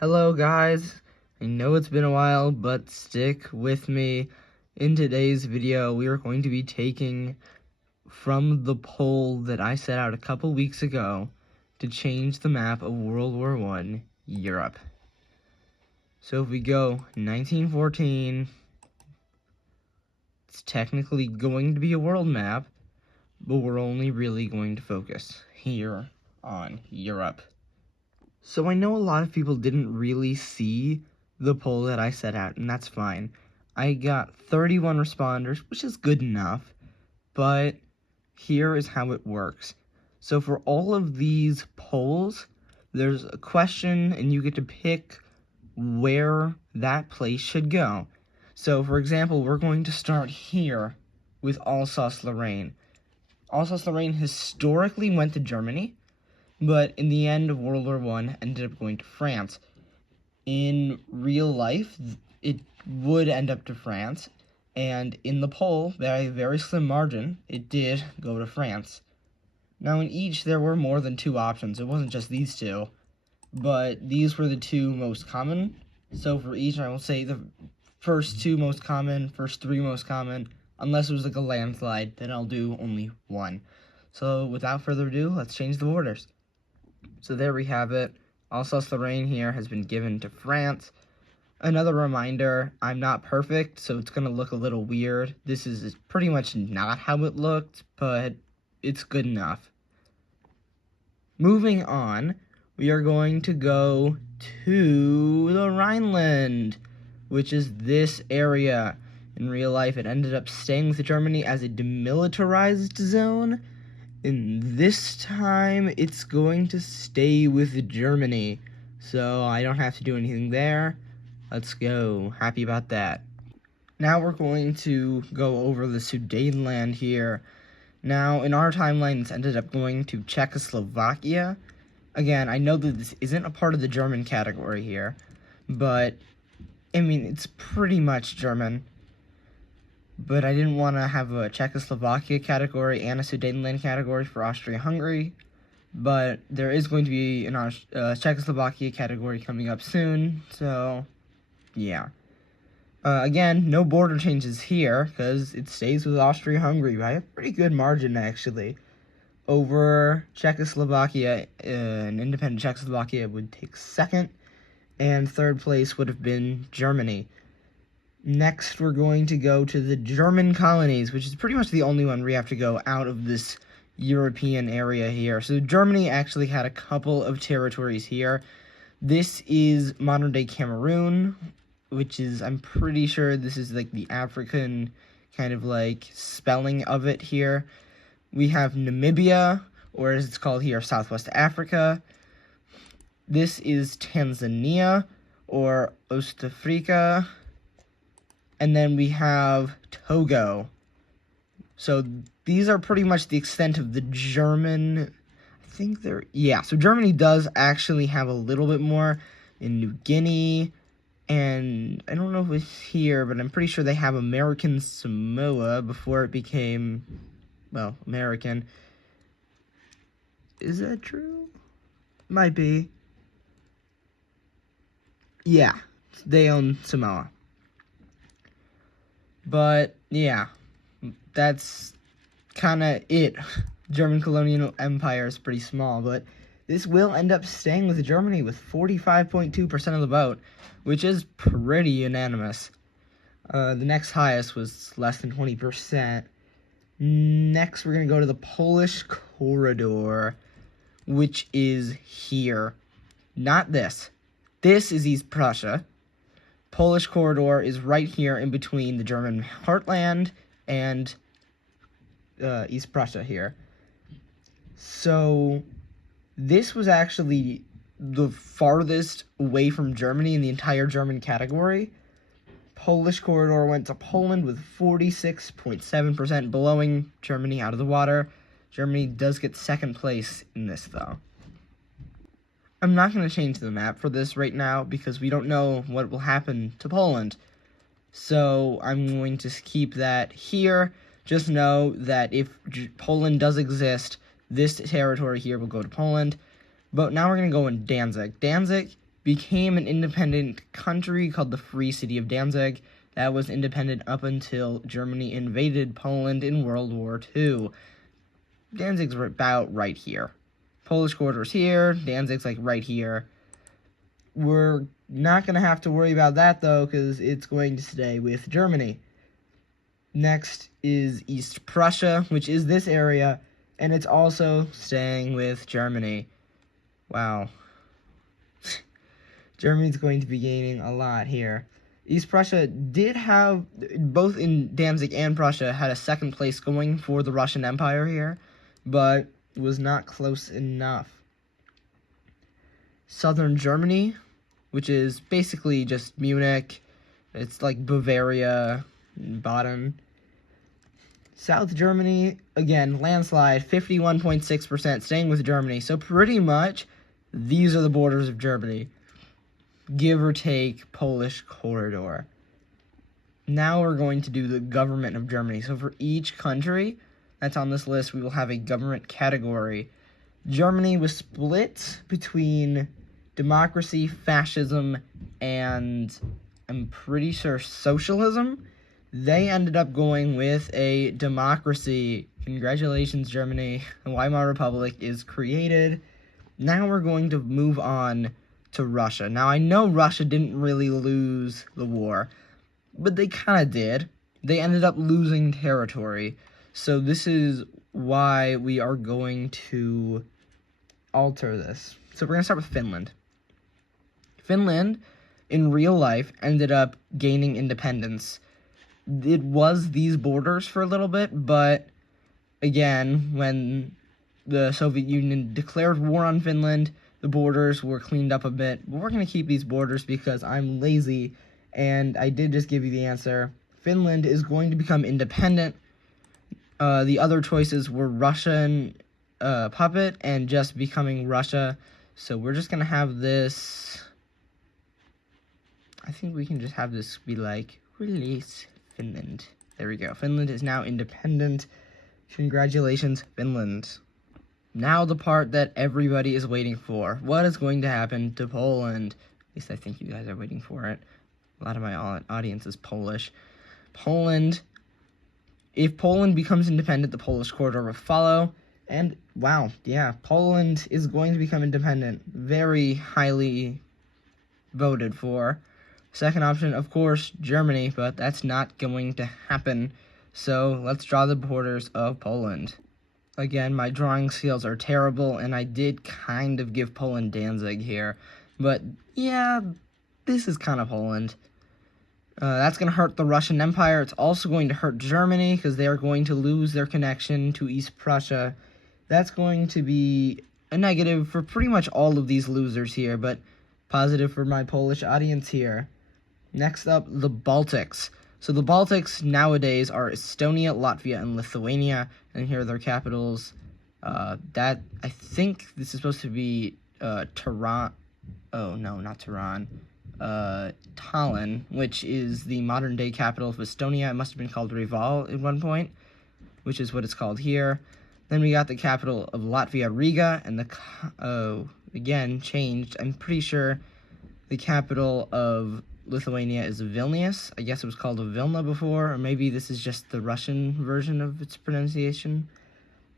Hello guys, I know it's been a while, but stick with me. In today's video, we are going to be taking from the poll that I set out a couple weeks ago to change the map of World War I, Europe. So if we go 1914, it's technically going to be a world map, but we're only really going to focus here on Europe. So I know a lot of people didn't really see the poll that I set out, and that's fine. I got 31 responders, which is good enough, but here is how it works. So for all of these polls, there's a question, and you get to pick where that place should go. So, for example, we're going to start here with Alsace-Lorraine. Alsace-Lorraine historically went to Germany, but in the end of World War I, ended up going to France. In real life, it would end up to France, and in the poll, by a very slim margin, it did go to France. Now, in each, there were more than two options. It wasn't just these two, but these were the two most common. So for each, I will say the first two most common, first three most common. Unless it was like a landslide, then I'll do only one. So without further ado, let's change the borders. So there we have it. Alsace-Lorraine here has been given to France. Another reminder, I'm not perfect, so it's going to look a little weird. This is pretty much not how it looked, but it's good enough. Moving on, we are going to go to the Rhineland, which is this area. In real life, it ended up staying with Germany as a demilitarized zone. And this time, it's going to stay with Germany, so I don't have to do anything there. Let's go. Happy about that. Now we're going to go over the Sudetenland here. Now, in our timeline, this ended up going to Czechoslovakia. Again, I know that this isn't a part of the German category here, but, I mean, it's pretty much German. But I didn't want to have a Czechoslovakia category and a Sudetenland category for Austria-Hungary. But there is going to be a Czechoslovakia category coming up soon, so yeah. Again, no border changes here, because it stays with Austria-Hungary by a pretty good margin, actually. Over Czechoslovakia, an independent Czechoslovakia would take second, and third place would have been Germany. Next, we're going to go to the German colonies, which is pretty much the only one we have to go out of this European area here. So Germany actually had a couple of territories here. This is modern-day Cameroon, which is, I'm pretty sure this is like the African kind of like spelling of it here. We have Namibia, or as it's called here, Southwest Africa. This is Tanzania, or Ostafrika. And then we have Togo. So these are pretty much the extent of the German, so Germany does actually have a little bit more in New Guinea, and I don't know if it's here, but I'm pretty sure they have American Samoa before it became, well, American. Is that true? Might be. Yeah, they own Samoa. But, yeah, that's kind of it. German colonial empire is pretty small, but this will end up staying with Germany with 45.2% of the vote, which is pretty unanimous. The next highest was less than 20%. Next, we're going to go to the Polish corridor, which is here. Not this. This is East Prussia. Polish corridor is right here in between the German heartland and East Prussia here. So this was actually the farthest away from Germany in the entire German category. Polish corridor went to Poland with 46.7%, blowing Germany out of the water. Germany does get second place in this, though. I'm not going to change the map for this right now because we don't know what will happen to Poland. So I'm going to keep that here. Just know that if Poland does exist, this territory here will go to Poland. But now we're going to go in Danzig. Danzig became an independent country called the Free City of Danzig. That was independent up until Germany invaded Poland in World War II. Danzig's about right here. Polish quarter's here. Danzig's like right here. We're not going to have to worry about that, though, because it's going to stay with Germany. Next is East Prussia, which is this area, and it's also staying with Germany. Wow. Germany's going to be gaining a lot here. East Prussia did have, both in Danzig and Prussia, had a second place going for the Russian Empire here, but was not close enough. Southern Germany, which is basically just Munich. It's like Bavaria, Baden. South Germany, again, landslide, 51.6%, staying with Germany. So pretty much, these are the borders of Germany. Give or take Polish corridor. Now we're going to do the government of Germany. So for each country that's on this list, we will have a government category. Germany was split between democracy, fascism, and I'm pretty sure socialism. They ended up going with a democracy. Congratulations, Germany. The Weimar Republic is created. Now we're going to move on to Russia. Now, I know Russia didn't really lose the war, but they kind of did. They ended up losing territory. So this is why we are going to alter this. So we're going to start with Finland. Finland, in real life, ended up gaining independence. It was these borders for a little bit, but again, when the Soviet Union declared war on Finland, the borders were cleaned up a bit. But we're going to keep these borders because I'm lazy, and I did just give you the answer. Finland is going to become independent. The other choices were Russian puppet and just becoming Russia. So we're just going to have this. I think we can just have this be like, release Finland. There we go. Finland is now independent. Congratulations, Finland. Now the part that everybody is waiting for. What is going to happen to Poland? At least I think you guys are waiting for it. A lot of my audience is Polish. Poland. If Poland becomes independent, the Polish corridor will follow. And, wow, yeah, Poland is going to become independent. Very highly voted for. Second option, of course, Germany, but that's not going to happen. So let's draw the borders of Poland. Again, my drawing skills are terrible, and I did kind of give Poland Danzig here. But, yeah, this is kind of Poland. That's going to hurt the Russian Empire. It's also going to hurt Germany, because they are going to lose their connection to East Prussia. That's going to be a negative for pretty much all of these losers here, but positive for my Polish audience here. Next up, the Baltics. So the Baltics nowadays are Estonia, Latvia, and Lithuania, and here are their capitals. I think this is supposed to be Tallinn, Tallinn, which is the modern-day capital of Estonia. It must have been called Reval at one point, which is what it's called here. Then we got the capital of Latvia, Riga, and again, changed. I'm pretty sure the capital of Lithuania is Vilnius. I guess it was called Vilna before, or maybe this is just the Russian version of its pronunciation.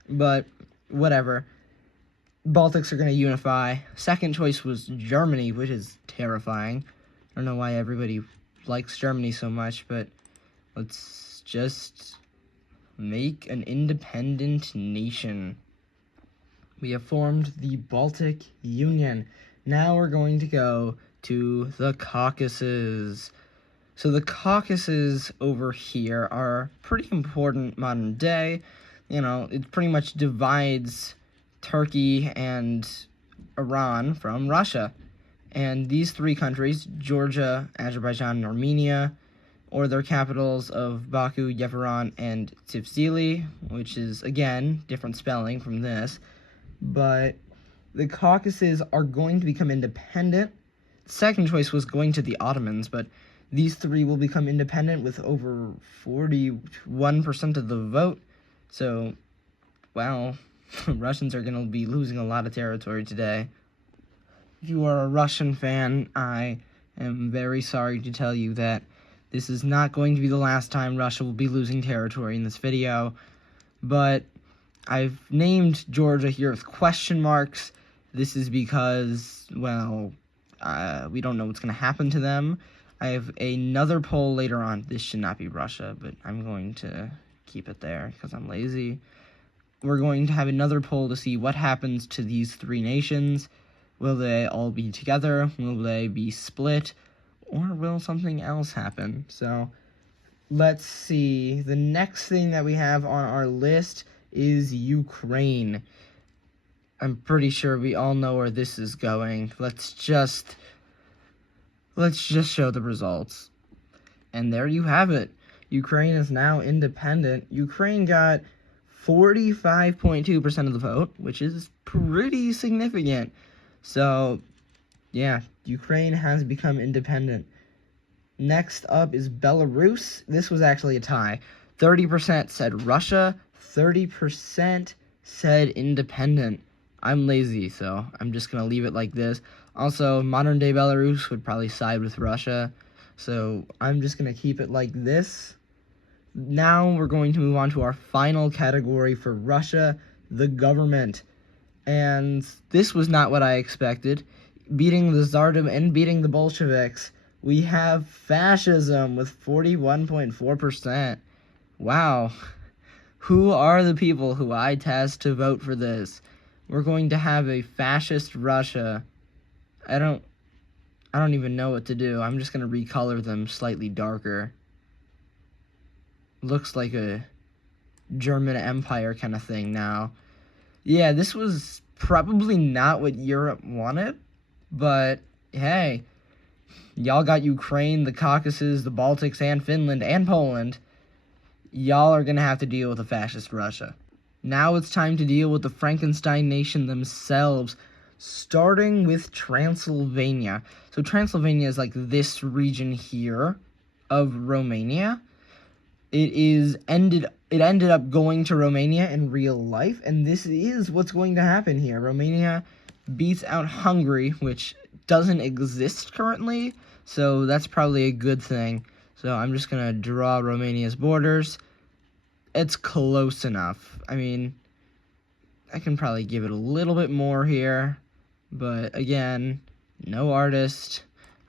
But whatever. Baltics are going to unify. Second choice was Germany, which is terrifying. I don't know why everybody likes Germany so much, but let's just make an independent nation. We have formed the Baltic Union. Now we're going to go to the Caucasus. So the Caucasus over here are pretty important modern day. You know, it pretty much divides Turkey and Iran from Russia. And these three countries, Georgia, Azerbaijan, and Armenia, or their capitals of Baku, Yerevan, and Tifzili, which is, again, different spelling from this. But the Caucasus are going to become independent. Second choice was going to the Ottomans, but these three will become independent with over 41% of the vote. So, wow, Russians are going to be losing a lot of territory today. If you are a Russian fan, I am very sorry to tell you that this is not going to be the last time Russia will be losing territory in this video, but I've named Georgia here with question marks. This is because, well, we don't know what's going to happen to them. I have another poll later on. This should not be Russia, but I'm going to keep it there because I'm lazy. We're going to have another poll to see what happens to these three nations. Will they all be together? Will they be split? Or will something else happen? So, let's see. The next thing that we have on our list is Ukraine. I'm pretty sure we all know where this is going. Let's just show the results. And there you have it. Ukraine is now independent. Ukraine got 45.2% of the vote, which is pretty significant. So, yeah, Ukraine has become independent. Next up is Belarus. This was actually a tie. 30% said Russia, 30% said independent. I'm lazy, so I'm just going to leave it like this. Also, modern-day Belarus would probably side with Russia, so I'm just going to keep it like this. Now we're going to move on to our final category for Russia, the government. And this was not what I expected. Beating the Tsardom and beating the Bolsheviks, we have fascism with 41.4%. Wow. Who are the people who I tasked to vote for this? We're going to have a fascist Russia. I don't even know what to do. I'm just going to recolor them slightly darker. Looks like a German Empire kind of thing now. Yeah, this was probably not what Europe wanted, but hey, y'all got Ukraine, the Caucasus, the Baltics, and Finland, and Poland. Y'all are going to have to deal with a fascist Russia. Now it's time to deal with the Frankenstein nation themselves, starting with Transylvania. So Transylvania is like this region here of Romania. It ended up going to Romania in real life, and this is what's going to happen here. Romania beats out Hungary, which doesn't exist currently, so that's probably a good thing. So I'm just going to draw Romania's borders. It's close enough. I mean, I can probably give it a little bit more here, but again, no artist.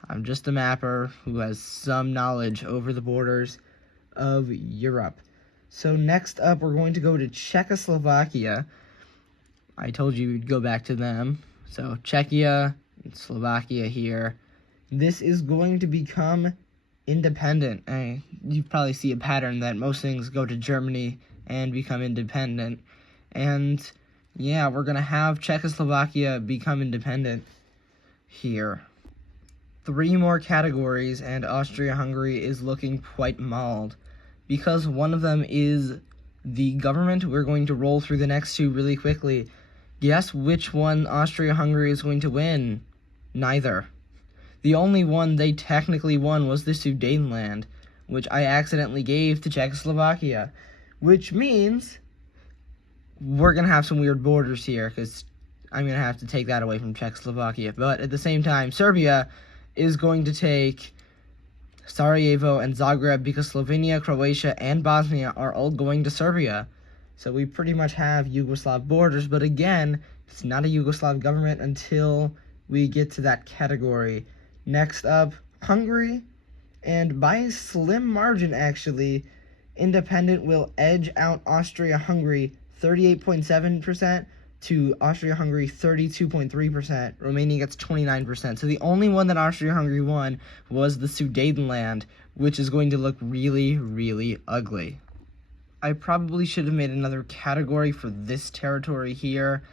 I'm just a mapper who has some knowledge over the borders of Europe. So next up, we're going to go to Czechoslovakia. I told you we'd go back to them. So Czechia and Slovakia here. This is going to become independent. You probably see a pattern that most things go to Germany and become independent. And yeah, we're going to have Czechoslovakia become independent here. 3 more categories, and Austria-Hungary is looking quite mauled. Because one of them is the government, we're going to roll through the next 2 really quickly. Guess which one Austria-Hungary is going to win? Neither. The only one they technically won was the Sudetenland, which I accidentally gave to Czechoslovakia. Which means we're going to have some weird borders here, because I'm going to have to take that away from Czechoslovakia. But at the same time, Serbia is going to take Sarajevo and Zagreb, because Slovenia, Croatia, and Bosnia are all going to Serbia. So we pretty much have Yugoslav borders, but again, it's not a Yugoslav government until we get to that category. Next up, Hungary, and by a slim margin actually, independent will edge out Austria-Hungary 38.7% to Austria-Hungary 32.3%. Romania gets 29%. So the only one that Austria-Hungary won was the Sudetenland, which is going to look really, really ugly. I probably should have made another category for this territory here,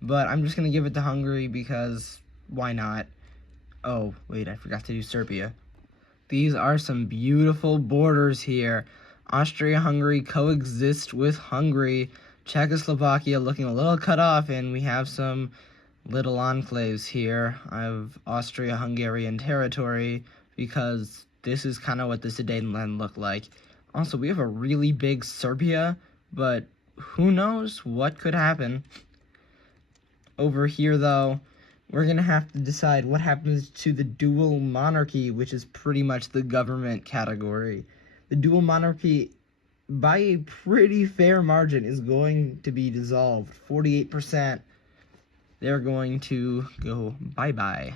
but I'm just going to give it to Hungary because why not? Oh, wait, I forgot to do Serbia. These are some beautiful borders here. Austria-Hungary coexist with Hungary. Czechoslovakia looking a little cut off, and we have some little enclaves here of Austria-Hungarian territory, because this is kind of what the Sudetenland looked like. Also, we have a really big Serbia, but who knows what could happen. Over here, though, we're going to have to decide what happens to the dual monarchy, which is pretty much the government category. The dual monarchy, by a pretty fair margin, is going to be dissolved. 48%. They're going to go bye-bye.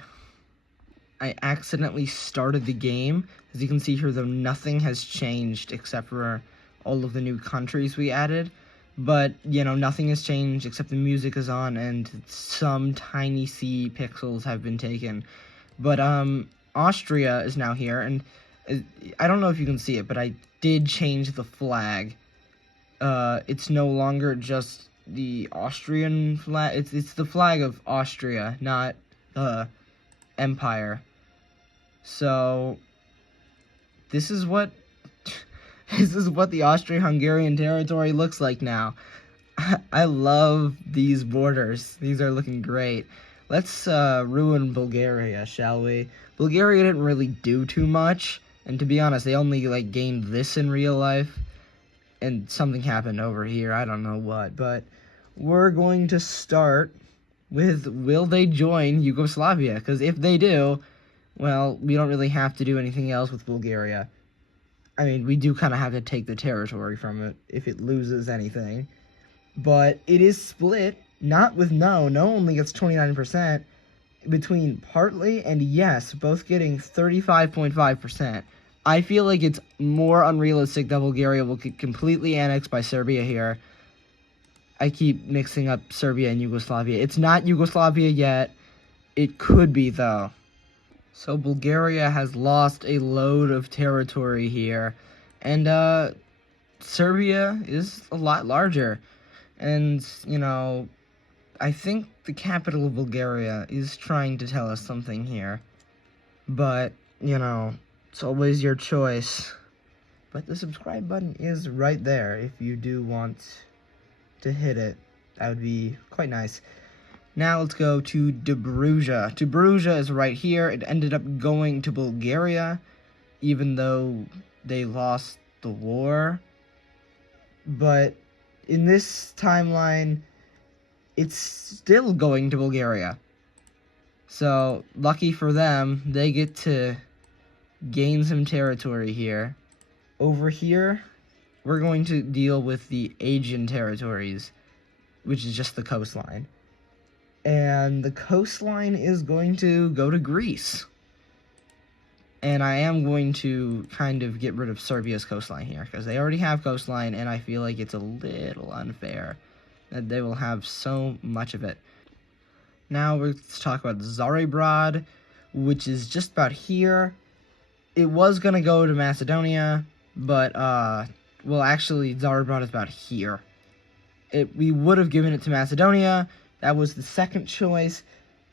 I accidentally started the game. As you can see here, though, nothing has changed except for all of the new countries we added. But, you know, nothing has changed except the music is on and some tiny C pixels have been taken. But, Austria is now here, and I don't know if you can see it, but I did change the flag. It's no longer just the Austrian flag. It's the flag of Austria, not Empire. So this is what the Austria-Hungarian territory looks like now. I love these borders. These are looking great. Let's ruin Bulgaria, shall we? Bulgaria didn't really do too much, and to be honest, they only gained this in real life. And something happened over here, I don't know what, but we're going to start with, will they join Yugoslavia? Because if they do, well, we don't really have to do anything else with Bulgaria. I mean, we do kind of have to take the territory from it if it loses anything. But it is split, not with no. No only gets 29%, between partly and yes, both getting 35.5%. I feel like it's more unrealistic that Bulgaria will get completely annexed by Serbia here. I keep mixing up Serbia and Yugoslavia. It's not Yugoslavia yet. It could be, though. So Bulgaria has lost a load of territory here. And, Serbia is a lot larger. And, you know, I think the capital of Bulgaria is trying to tell us something here. But, you know, it's always your choice. But the subscribe button is right there if you do want to hit it. That would be quite nice. Now let's go to Dobruja. Dobruja is right here. It ended up going to Bulgaria, even though they lost the war. But in this timeline, it's still going to Bulgaria. So, lucky for them, they get to gain some territory here. Over here, we're going to deal with the Aegean territories, which is just the coastline. And the coastline is going to go to Greece. And I am going to kind of get rid of Serbia's coastline here, because they already have coastline, and I feel like it's a little unfair that they will have so much of it. Now let's talk about Zarebrod, which is just about here. It was going to go to Macedonia, but, well, actually, Zarebrod is about here. We would have given it to Macedonia. That was the second choice.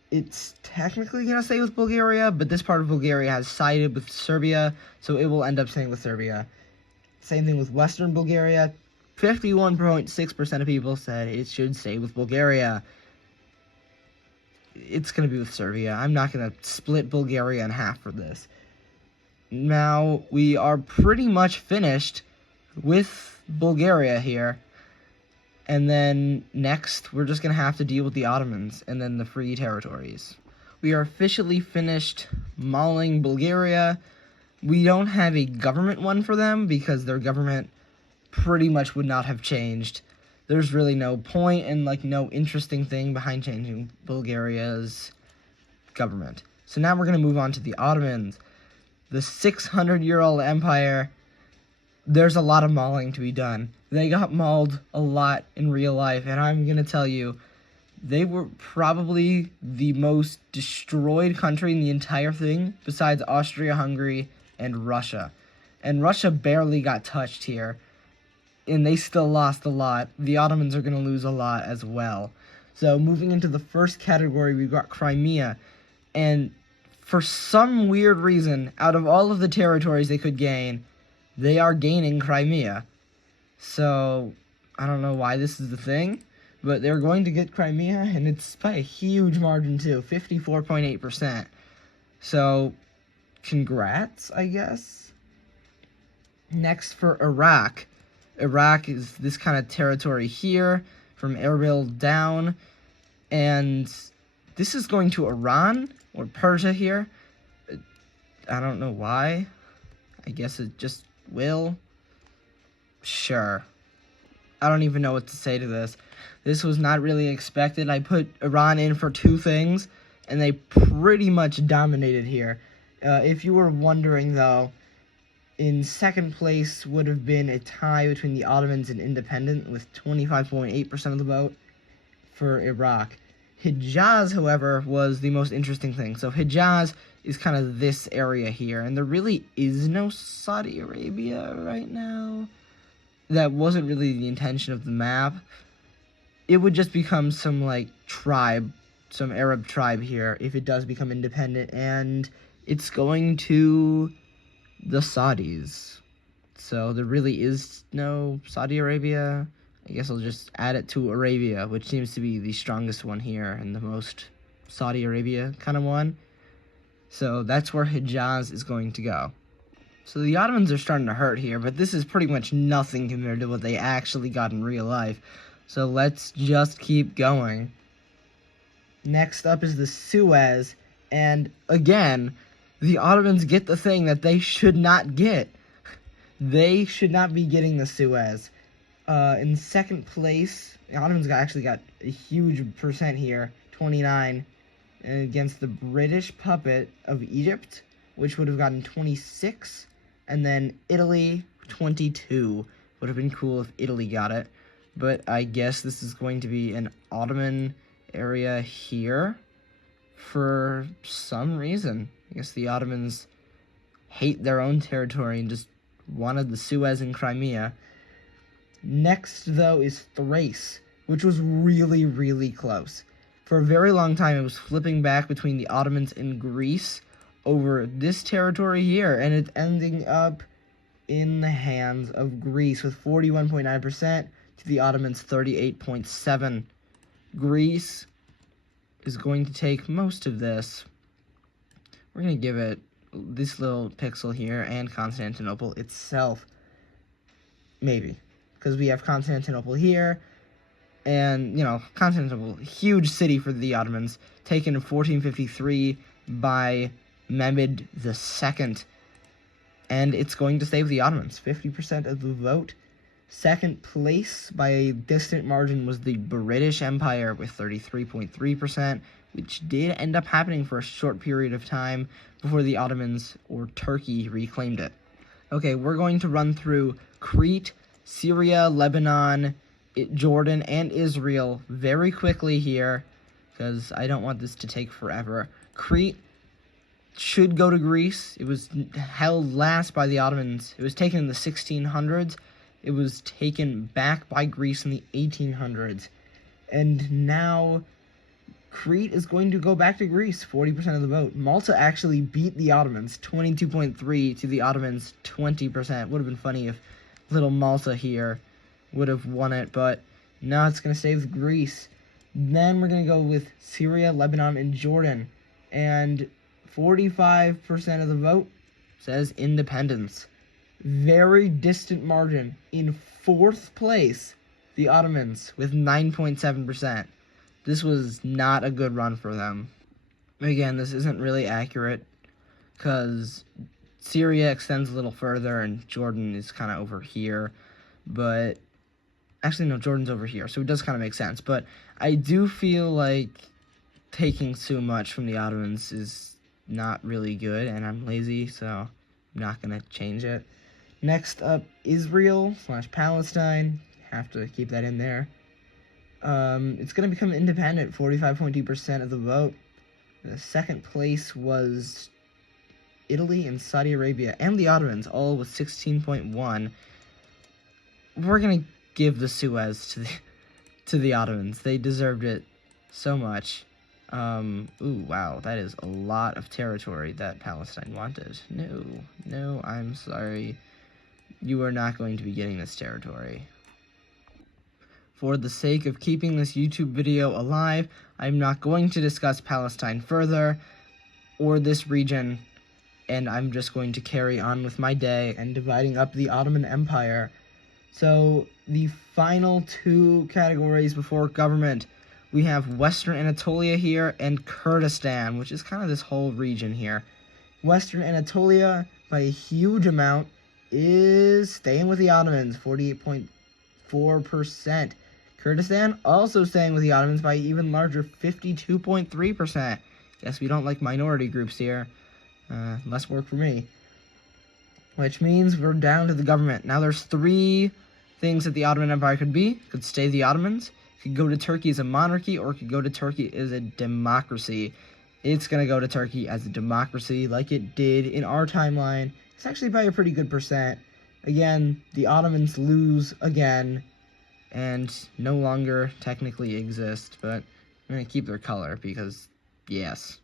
It's technically going to stay with Bulgaria, but this part of Bulgaria has sided with Serbia, so it will end up staying with Serbia. Same thing with Western Bulgaria. 51.6% of people said it should stay with Bulgaria. It's going to be with Serbia. I'm not going to split Bulgaria in half for this. Now, we are pretty much finished with Bulgaria here. And then next, we're just going to have to deal with the Ottomans and then the free territories. We are officially finished mauling Bulgaria. We don't have a government one for them because their government pretty much would not have changed. There's really no point and no interesting thing behind changing Bulgaria's government. So now we're going to move on to the Ottomans. The 600-year-old empire, there's a lot of mauling to be done. They got mauled a lot in real life, and I'm going to tell you, they were probably the most destroyed country in the entire thing, besides Austria-Hungary and Russia. And Russia barely got touched here, and they still lost a lot. The Ottomans are going to lose a lot as well. So moving into the first category, we've got Crimea, and for some weird reason, out of all of the territories they could gain, they are gaining Crimea. So, I don't know why this is the thing, but they're going to get Crimea, and it's by a huge margin too, 54.8%. So, congrats, I guess. Next for Iraq. Iraq is this kind of territory here, from Erbil down, and This is going to Iran or Persia here. I don't know why. I guess it just will. Sure. I don't even know what to say to this. This was not really expected. I put Iran in for 2 things, and they pretty much dominated here. If you were wondering, though, in second place would have been a tie between the Ottomans and Independent with 25.8% of the vote for Iraq. Hijaz, however, was the most interesting thing. So Hijaz is kind of this area here, and there really is no Saudi Arabia right now. That wasn't really the intention of the map. It would just become some, like, tribe, some Arab tribe here if it does become independent, and it's going to the Saudis. So there really is no Saudi Arabia. I guess I'll just add it to Arabia, which seems to be the strongest one here and the most Saudi Arabia kind of one. So that's where Hijaz is going to go. So the Ottomans are starting to hurt here, but this is pretty much nothing compared to what they actually got in real life. So let's just keep going. Next up is the Suez, and again, the Ottomans get the thing that they should not get. They should not be getting the Suez. In second place, the Ottomans actually got a huge percent here, 29, against the British puppet of Egypt, which would have gotten 26. And then Italy, 22. Would have been cool if Italy got it. But I guess this is going to be an Ottoman area here for some reason. I guess the Ottomans hate their own territory and just wanted the Suez and Crimea. Next, though, is Thrace, which was really, really close. For a very long time, it was flipping back between the Ottomans and Greece over this territory here, and it's ending up in the hands of Greece with 41.9% to the Ottomans 38.7%. Greece is going to take most of this. We're going to give it this little pixel here and Constantinople itself. Maybe. Because we have Constantinople here, and, you know, Constantinople, huge city for the Ottomans, taken in 1453 by Mehmed II, and it's going to save the Ottomans, 50% of the vote. Second place, by a distant margin, was the British Empire with 33.3%, which did end up happening for a short period of time before the Ottomans or Turkey reclaimed it. Okay, we're going to run through Crete, Syria, Lebanon, Jordan, and Israel very quickly here, because I don't want this to take forever. Crete should go to Greece. It was held last by the Ottomans. It was taken in the 1600s. It was taken back by Greece in the 1800s. And now Crete is going to go back to Greece, 40% of the vote. Malta actually beat the Ottomans, 22.3 to the Ottomans, 20%. Would have been funny if little Malta here would have won it, but now it's going to save Greece. Then we're going to go with Syria, Lebanon, and Jordan. And 45% of the vote says independence. Very distant margin. In fourth place, the Ottomans with 9.7%. This was not a good run for them. Again, this isn't really accurate because Syria extends a little further and Jordan is kind of over here. But actually, no, Jordan's over here, so it does kind of make sense. But I do feel like taking so much from the Ottomans is not really good, and I'm lazy, so I'm not going to change it. Next up, Israel/Palestine. Have to keep that in there. It's going to become independent, 45.2% of the vote. The second place was Italy and Saudi Arabia, and the Ottomans, all with 16.1. We're going to give the Suez to the Ottomans. They deserved it so much. Ooh, wow, that is a lot of territory that Palestine wanted. No, I'm sorry. You are not going to be getting this territory. For the sake of keeping this YouTube video alive, I'm not going to discuss Palestine further, or this region, and I'm just going to carry on with my day and dividing up the Ottoman Empire. So, the final two categories before government, We have Western Anatolia here and Kurdistan, which is kind of this whole region here. Western Anatolia, by a huge amount, is staying with the Ottomans, 48.4%. Kurdistan also staying with the Ottomans by even larger 52.3%. Guess we don't like minority groups here. Less work for me. Which means we're down to the government. Now there's 3 things that the Ottoman Empire could be. It could stay the Ottomans, it could go to Turkey as a monarchy, or it could go to Turkey as a democracy. It's going to go to Turkey as a democracy like it did in our timeline. It's actually by a pretty good percent. Again, the Ottomans lose again and no longer technically exist, but I'm going to keep their color because, yes.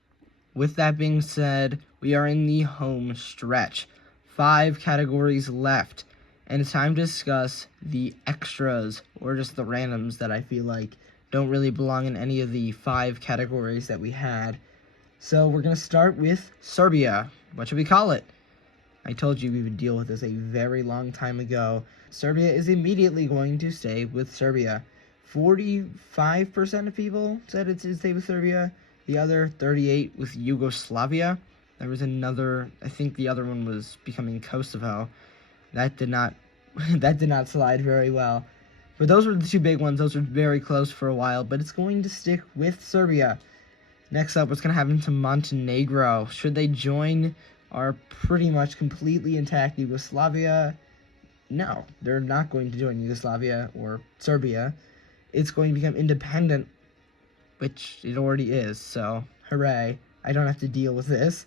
With that being said, we are in the home stretch. 5 categories left, and it's time to discuss the extras, or just the randoms that I feel like don't really belong in any of the 5 categories that we had. So we're going to start with Serbia. What should we call it? I told you we would deal with this a very long time ago. Serbia is immediately going to stay with Serbia. 45% of people said it should stay with Serbia. The other 38 with Yugoslavia. There was another, I think the other one was becoming Kosovo. That did not slide very well. But those were the 2 big ones. Those were very close for a while, but it's going to stick with Serbia. Next up, what's going to happen to Montenegro? Should they join our pretty much completely intact Yugoslavia? No, they're not going to join Yugoslavia or Serbia. It's going to become independent, which it already is, so hooray. I don't have to deal with this.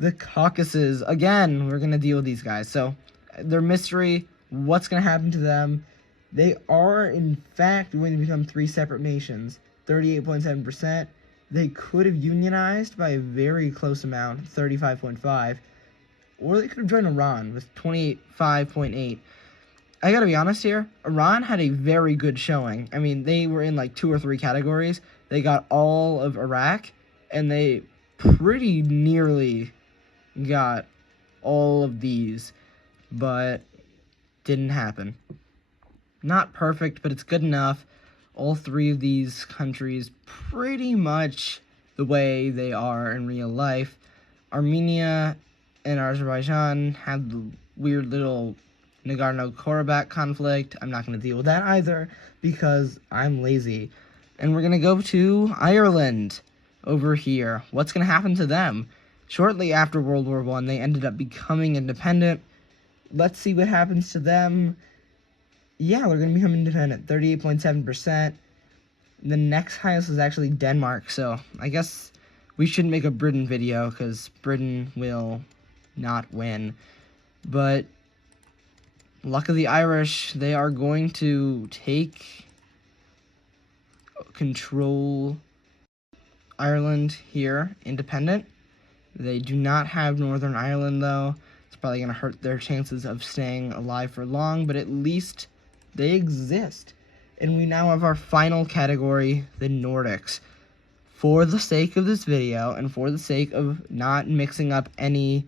The Caucasus, again, we're going to deal with these guys. So, they're mystery. What's going to happen to them? They are, in fact, going to become 3 separate nations. 38.7%. They could have unionized by a very close amount, 35.5%. Or they could have joined Iran with 25.8%. I gotta be honest here, Iran had a very good showing. I mean, they were in like 2 or 3 categories. They got all of Iraq, and they pretty nearly got all of these, but didn't happen. Not perfect, but it's good enough. All 3 of these countries pretty much the way they are in real life. Armenia and Azerbaijan had the weird little Nagorno-Karabakh conflict. I'm not going to deal with that either because I'm lazy. And we're going to go to Ireland over here. What's going to happen to them? Shortly after World War I, they ended up becoming independent. Let's see what happens to them. Yeah, they're going to become independent, 38.7%. The next highest is actually Denmark, so I guess we shouldn't make a Britain video because Britain will not win. But luck of the Irish, they are going to take control Ireland here, independent. They do not have Northern Ireland, though. It's probably going to hurt their chances of staying alive for long, but at least they exist. And we now have our final category, the Nordics. For the sake of this video, and for the sake of not mixing up any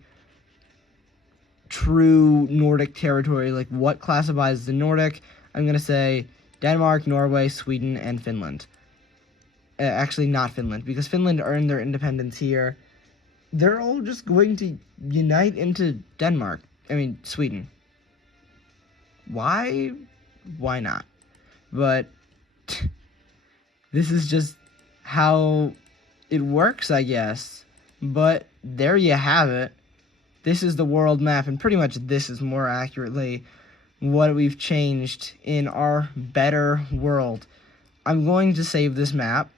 true Nordic territory, like what classifies the Nordic, I'm going to say Denmark, Norway, Sweden, and Finland. Actually, not Finland, because Finland earned their independence here. They're all just going to unite into Sweden. Why? Why not? But this is just how it works, I guess. But there you have it. This is the world map, and pretty much this is more accurately what we've changed in our better world. I'm going to save this map.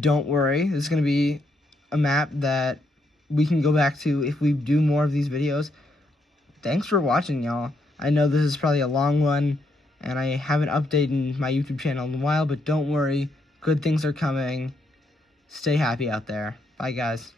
Don't worry, this is going to be a map that we can go back to if we do more of these videos. Thanks for watching, y'all. I know this is probably a long one, and I haven't updated my YouTube channel in a while, but don't worry, good things are coming. Stay happy out there. Bye, guys.